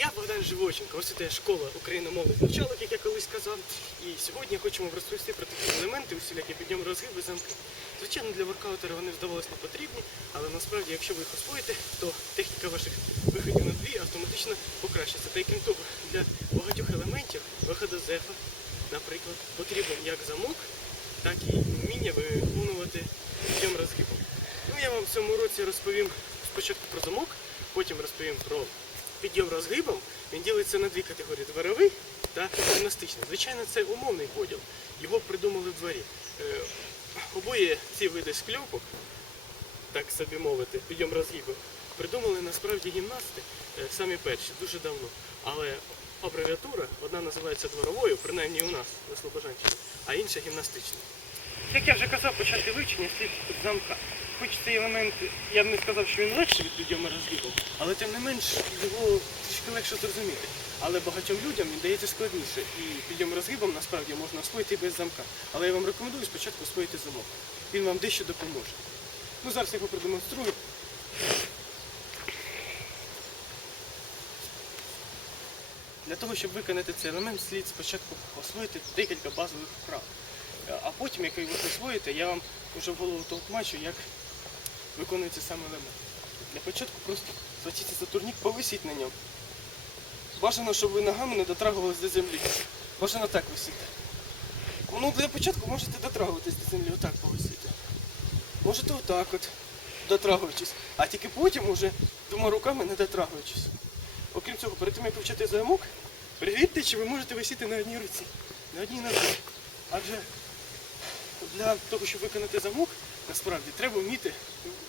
Я Богдан Живоченко, ось це школа україномовних навчалок, як я колись казав. І сьогодні хочемо розповісти про такі елементи, усілякі підйом розгиби замки. Звичайно, для воркаутера вони здавалось не потрібні, але насправді, якщо ви їх освоїте, то техніка ваших виходів на дві автоматично покращиться. Та й крім того, для багатьох елементів виходу зефа, наприклад, потрібен як замок, так і вміння виконувати підйом розгибом. Ну, я вам в цьому році розповім спочатку про замок, потім розповім про підйом розгибом. Він ділиться на дві категорії дворовий та гімнастичний. Звичайно, це умовний поділ. Його придумали в дворі. Е, Обоє ці види скльопок, так собі мовити, підйом розгибу, придумали насправді гімнасти е, самі перші, дуже давно. Але абревіатура, одна називається дворовою, принаймні у нас на Слобожанщині, а інша гімнастичною. Як я вже казав, почати вивчення слід замка. Хоч цей елемент, я б не сказав, що він легший від розгибу, але тим не менш його трішки легше зрозуміти. Але багатьом людям він дається складніше. І підйом розгибом насправді можна освоїти без замка. Але я вам рекомендую спочатку освоїти замок. Він вам дещо допоможе. Ну зараз я його продемонструю. Для того, щоб виконати цей елемент, слід спочатку освоїти декілька базових вправ. А потім, як ви освоїте, я вам вже в голову толкмачу, як виконується саме елемент. Для початку просто схватіться за турнік, повисіть на ньому. Бажано, щоб ви ногами не дотрагувались до землі. Бажано так висіти. Ну, для початку можете дотрагуватись до землі, отак повисіти. Можете отак от, дотрагуючись. А тільки потім уже двома руками не дотрагуючись. Окрім цього, перед тим як вивчати замок, перевірте, чи ви можете висіти на одній руці, на одній нозі. Адже для того, щоб виконати замок, насправді треба вміти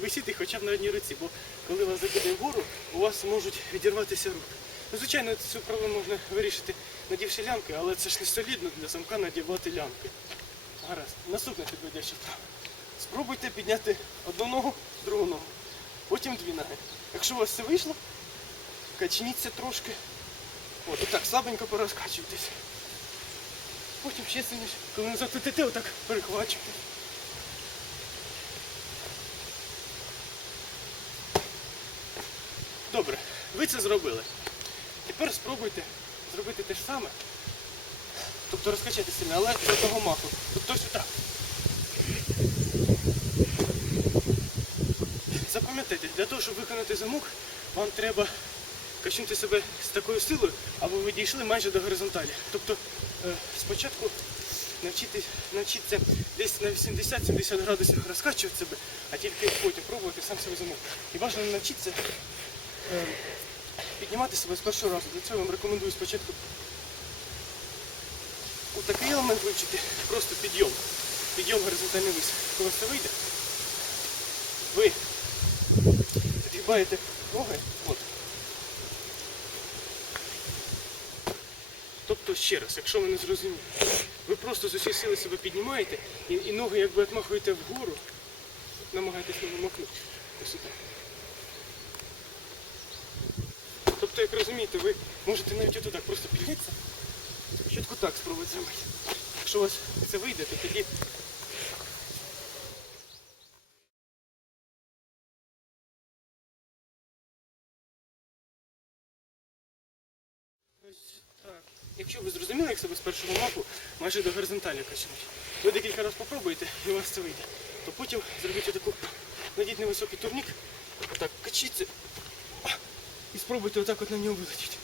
висіти хоча б на одній руці, бо коли вас закидає вгору, у вас можуть відірватися руки. Ну, звичайно, цю проблему можна вирішити, надівши лямки, але це ж не солідно для замка надівати лямки. Гаразд, наступне підведяче вправо. Спробуйте підняти одну ногу, другу ногу, потім дві ноги. Якщо у вас це вийшло, качніться трошки. От, отак, слабенько порозкачуйтесь. Потім ще сильніше. Коли назад летите, отак перехвачуйте. Добре, ви це зробили. Тепер спробуйте зробити те ж саме. Тобто розкачати сильно, але до того маху. Тобто ось. Запам'ятайте, для того, щоб виконати замок, вам треба качнути себе з такою силою, аби ви дійшли майже до горизонталі. Тобто спочатку навчитись, навчитися десь на 80-70 градусів розкачувати себе, а тільки потім пробувати сам себе замок. І бажано навчитися е, піднімати себе з першого разу. Для цього я вам рекомендую спочатку у такий елемент вивчити, просто підйом. Підйом горизонтальний вис. Коли це вийде, ви згибаєте ноги. От. Тобто ще раз, якщо ви не зрозуміли, ви просто з усієї сили себе піднімаєте і, і ноги якби отмахуєте вгору, намагаєтесь не вимахнути. Тобто, як розумієте, ви можете навіть отак просто піднятися, чітко так спробувати зробити. Якщо у вас це вийде, то тоді Якщо ви зрозуміли, як себе з першого маху майже до горизонталі качнути, ви декілька разів попробуєте і у вас це вийде. То потім зробіть отаку, найдіть невисокий турнік, отак качіться і спробуйте отак от на нього вилетіти.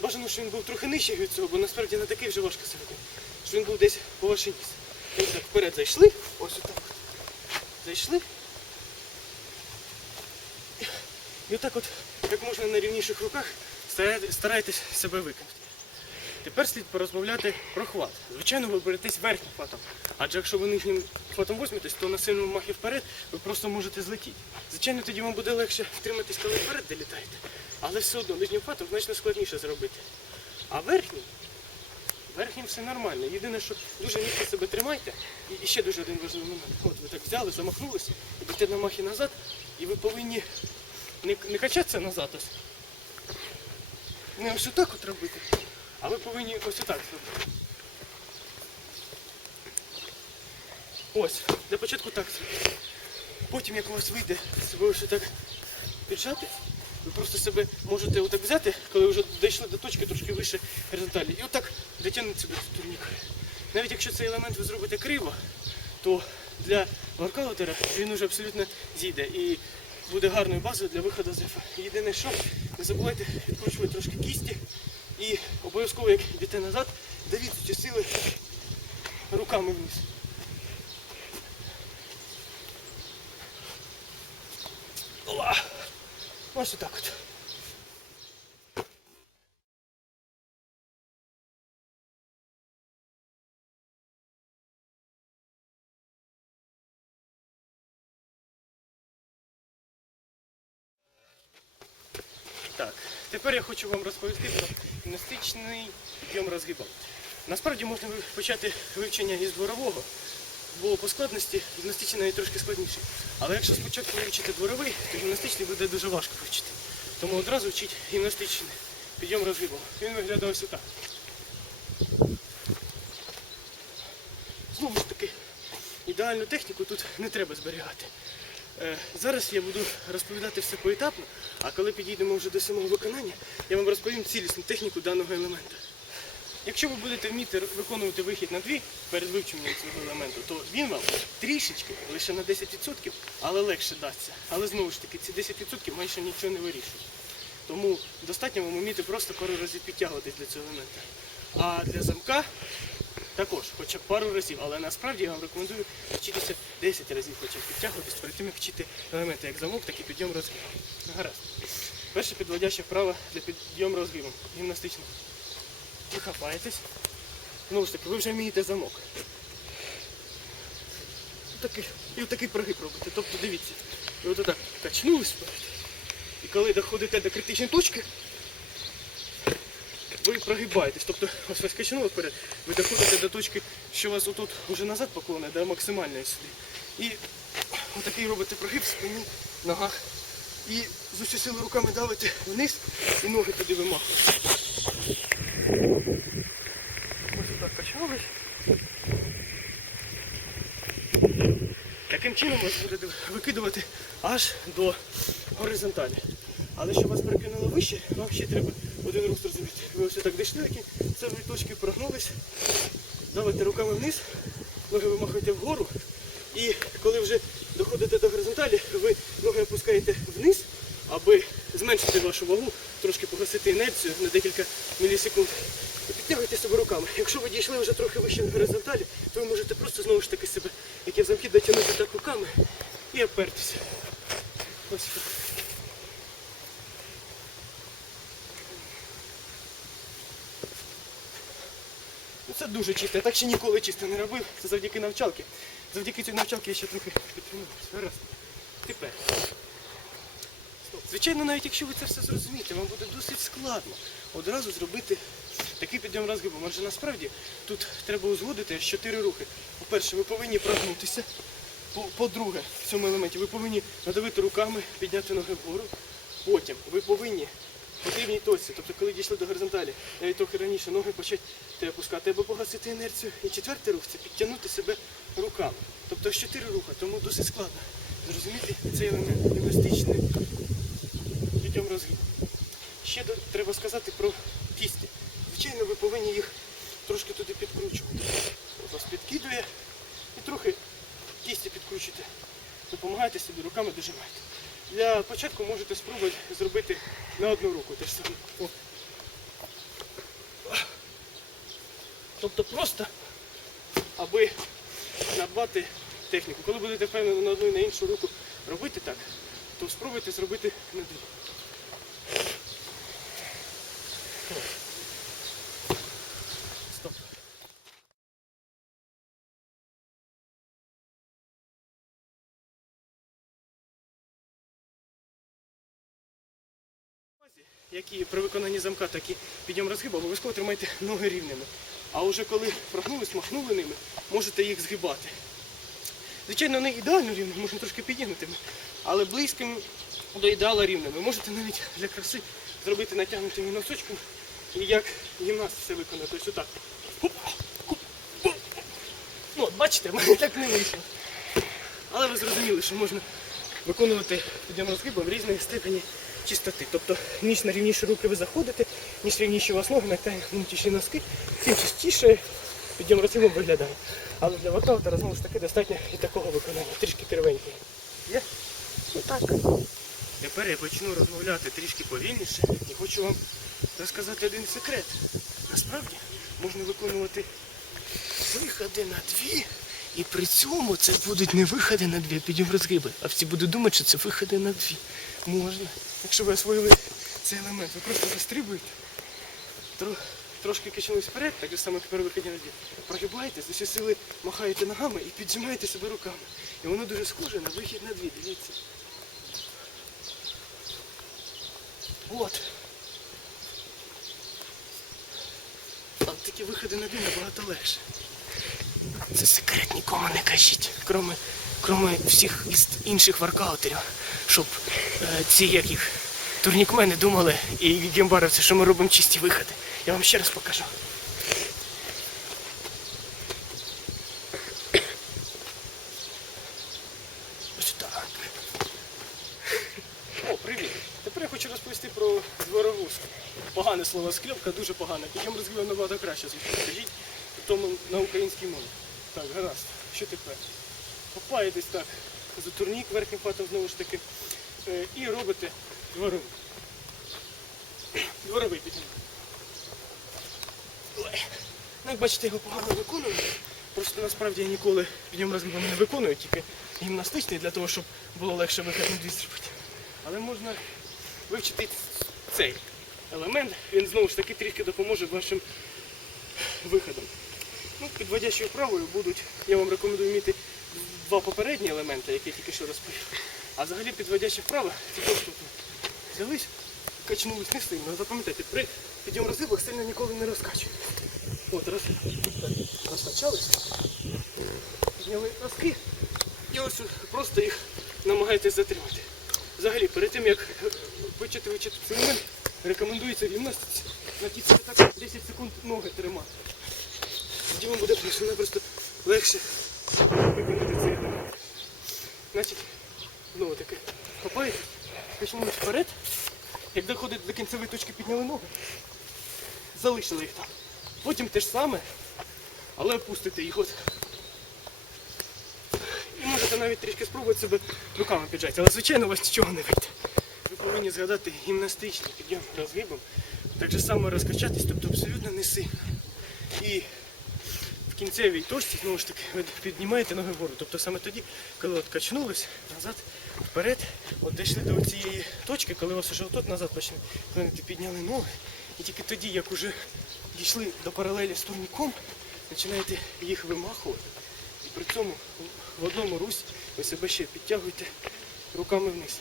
Бажано, що він був трохи нижчий від цього, бо насправді не такий вже важко середин. Що він був десь по вашій ніс. Ось так вперед зайшли, ось отак от. Зайшли. І отак от, як можна на рівніших руках, старайтесь себе виконати. Тепер слід порозмовляти про хват. Звичайно, ви беретесь верхнім хватом. Адже якщо ви нижнім хватом возьметесь, то на сильному махі вперед ви просто можете злетіти. Звичайно, тоді вам буде легше втриматись, коли вперед долітаєте. Але все одно нижнім хватом значно складніше зробити. А верхнім, верхнім все нормально. Єдине, що дуже міцно себе тримайте. І ще дуже один важливий момент. От ви так взяли, замахнулися, йдете на махі назад, і ви повинні не, не качатися назад ось. Не ось отак от робити. А ви повинні ось отак зробити. Ось, для початку так зробити. Потім, як у вас вийде себе ось отак піджати, ви просто себе можете отак взяти, коли вже дійшли до точки трошки вище горизонталі. І отак дотягнути себе до турніка. Навіть якщо цей елемент ви зробите криво, то для воркаутера він уже абсолютно зійде і буде гарною базою для виходу з рифа. Єдине, що не забувайте відкручувати трошки кісті і обов'язково, як йдете назад, давіть ці сили руками вниз. Ось отак от. Тепер я хочу вам розповісти про гімнастичний підйом розгибу. Насправді можна почати вивчення із дворового, бо по складності гімнастичний трошки складніший. Але якщо спочатку вивчити дворовий, то гімнастичний буде дуже важко вивчити. Тому одразу вчіть гімнастичний підйом розгибу. Він виглядає ось отак. Знову ж таки, ідеальну техніку тут не треба зберігати. Е, Зараз я буду розповідати все поетапно, а коли підійдемо вже до самого виконання, я вам розповім цілісну техніку даного елемента. Якщо ви будете вміти виконувати вихід на дві перед вивченням цього елементу, то він вам трішечки, лише на 10%, але легше дасться. Але знову ж таки, ці 10% майже нічого не вирішують. Тому достатньо вам вміти просто пару разів підтягуватись для цього елемента. А для замка також, хоча б пару разів, але насправді я вам рекомендую вчитися 10 разів хоча б підтягуватись перед тим, як вчити елементи як замок, так і підйом розгибу. Ну, Гаразд. Перше підводяще вправо для підйому розгибу. Гімнастично. Ви хапаєтесь. Знову ж таки, ви вже вмієте замок. Такий, і отакий прогиб робите. Тобто дивіться, ви от отак качнулись вперед. І коли доходите до критичної точки, ви прогибаєтесь. Тобто ось ви скачнули вперед, ви доходите до точки, що вас отут уже назад поклоне, до максимальної сюди. І отакий робите прогиб в спині, ногах. І з усі сили руками давите вниз і ноги туди вимахуєте. Ось отак качались. Таким чином вас буде викидувати аж до горизонталі. Але щоб вас перекинуло вище, вам ще треба один рух зробити. Ви ось так дійшли, такі самої точки прогнулись, давите руками вниз, ноги вимахуєте вгору. І коли вже доходите до горизонталі, ви ноги опускаєте вниз, аби зменшити вашу вагу, трошки погасити інерцію на декілька мілісекунд. І підтягуйте себе руками. Якщо ви дійшли вже трохи вище на горизонталі, то ви можете просто знову ж таки себе, як я замки, дотягнути так руками і опертися. Ось так. Це дуже чисто. Я так ще ніколи чисто не робив. Це завдяки навчалки. Завдяки цій навчалки я ще трохи підтримувався. Гаразд. Тепер. Стоп. Звичайно, навіть якщо ви це все зрозумієте, вам буде досить складно одразу зробити такий підйом розгибу. Адже насправді тут треба узгодити чотири рухи. По-перше, ви повинні прогнутися. По- По-друге, в цьому елементі ви повинні надавити руками, підняти ноги вгору. Потім ви повинні в точці, тобто коли дійшли до горизонталі, навіть трохи раніше ноги почати опускати або погасити інерцію. І четвертий рух це підтягнути себе руками. Тобто аж чотири рухи, тому досить складно зрозуміти цей елемент гімнастичний підйом розгибу. Ще треба сказати про кісті. Звичайно, ви повинні їх трошки туди підкручувати. От вас підкидує і трохи кісті підкручуйте. Допомагайте собі, руками дожимайте. Для початку можете спробувати зробити на одну руку те ж саме. О. Тобто просто, аби надбати техніку. Коли будете впевнені на одну і на іншу руку робити так, то спробуйте зробити на дві. Стоп. Як і при виконанні замка, так і підйом розгибу, обов'язково тримайте ноги рівними. А вже коли прогнулись, махнули ними, можете їх згибати. Звичайно, не ідеально рівними, можна трошки підігнутими, але близьким до ідеала рівними. Можете навіть для краси зробити натягнутими носочками, і як гімнаст це виконати. Ось отак. Ну, от бачите, мене так не вийшло. Але ви зрозуміли, що можна виконувати підйом розгибу в різної степені чистоти. Тобто, ніж на рівніші руки ви заходите, ніж рівніші вас ноги, натягнутіші носки, тим частіше підйом розгибом виглядає. Але для воркаутера знову ж таки достатньо і такого виконання, трішки кривенького. Є? Ну так. Тепер я почну розмовляти трішки повільніше і хочу вам розказати один секрет. Насправді можна виконувати виходи на дві, і при цьому це будуть не виходи на дві, а підйом розгиби. А всі будуть думати, що це виходи на дві. Можна. Якщо ви освоїли цей елемент, ви просто застрибуєте, тро- трошки качнулись вперед, так же саме при виході на дві. Прогибаєте, з усі сили махаєте ногами і піджимаєте себе руками. І воно дуже схоже на вихід на дві. Дивіться. От. Але такі виходи на день набагато легше. Це секрет нікому не кажіть. Кроме, кроме всіх інших воркаутерів. Щоб е, ці як їх турнікмени думали і гембаровці, що ми робимо чисті виходи. Я вам ще раз покажу. Ось так. О, привіт! Тепер я хочу розповісти про дворову склепку. Погане слово склепка, дуже погане. Підйом розгибав набагато краще звучить. Скажіть, тому на українській мові. Так, гаразд. Що тепер? Копаєтесь так за турнік верхнім фатом знову ж таки. е, І робите дворову. Дворовий підйом. Ну, як бачите, його погано виконую. Просто насправді я ніколи підйом розгибом не виконую, тільки гімнастичний для того, щоб було легше вихід на дві зробити. Але можна вивчити цей елемент, він знову ж таки трішки допоможе вашим виходам. Ну, підводячою вправою будуть, я вам рекомендую вміти два попередні елементи, які я тільки що розповів. А взагалі підводяча вправа, це просто тут взялись, качнулись не сильно. Запам'ятайте, при підйом розгибах сильно ніколи не розкачуємо. От, раз, розкачались, підняли носки і ось просто їх намагаєтесь затримати. Взагалі, перед тим як почати вичити цей момент, рекомендується гімнастиці на ті так 10 секунд ноги тримати. Тоді вам буде просто легше. Значить, знову таки, копаєте, качнулись вперед, як доходите до кінцевої точки, підняли ноги, залишили їх там. Потім те ж саме, але опустите їх от і можете навіть трішки спробувати себе руками піджати, але звичайно у вас нічого не вийде. Ви повинні згадати гімнастичний підйом розгибом, так же само розкачатись, тобто абсолютно не сильно. І кінцевій точці, знову ж таки, ви піднімаєте ноги вгору. Тобто саме тоді, коли от качнулись, назад, вперед, от дійшли до цієї точки, коли вас вже отут назад почне клинити, підняли ноги. І тільки тоді, як уже дійшли до паралелі з турніком, починаєте їх вимахувати. І при цьому в одному русі ви себе ще підтягуєте руками вниз.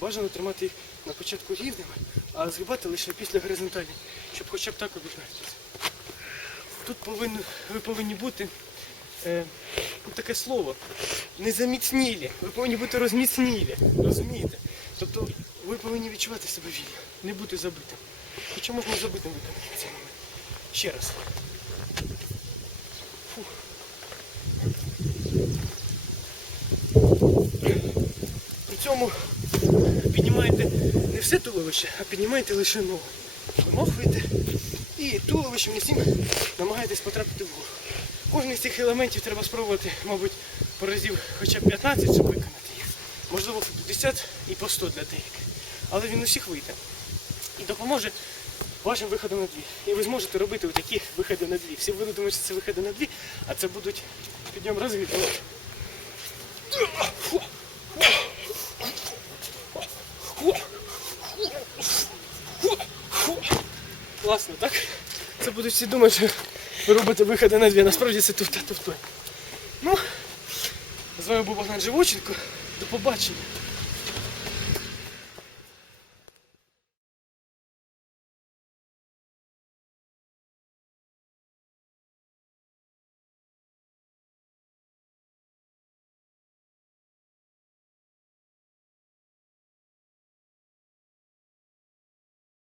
Бажано тримати їх на початку рівними, а згибати лише після горизонталі, щоб хоча б так обігнатися. Тут повинно, ви повинні бути е, ну, таке слово. Незаміцнілі. Ви повинні бути розміцнілі. Розумієте? Тобто ви повинні відчувати себе вільно, не бути забитим. Хоча можна забитим виконати цей момент. Ще раз. Фух. При цьому піднімаєте не все туловище, а піднімаєте лише ноги. Вимахуєте і туловищем всім намагаєтесь потрапити вгору. Кожен з цих елементів треба спробувати, мабуть, по разів хоча б 15, щоб виконати їх. Можливо, по 50 і по 100 для деяких. Але він усіх вийде. І допоможе вашим виходам на дві. І ви зможете робити такі виходи на дві. Всі будуть думати, що це виходи на дві, а це будуть підйом розгиб. Класно, так? Це будуть всі думати, що ви робите виходи на дві. Насправді це тут та тут. Ну, з вами був Богдан Живоченко. До побачення.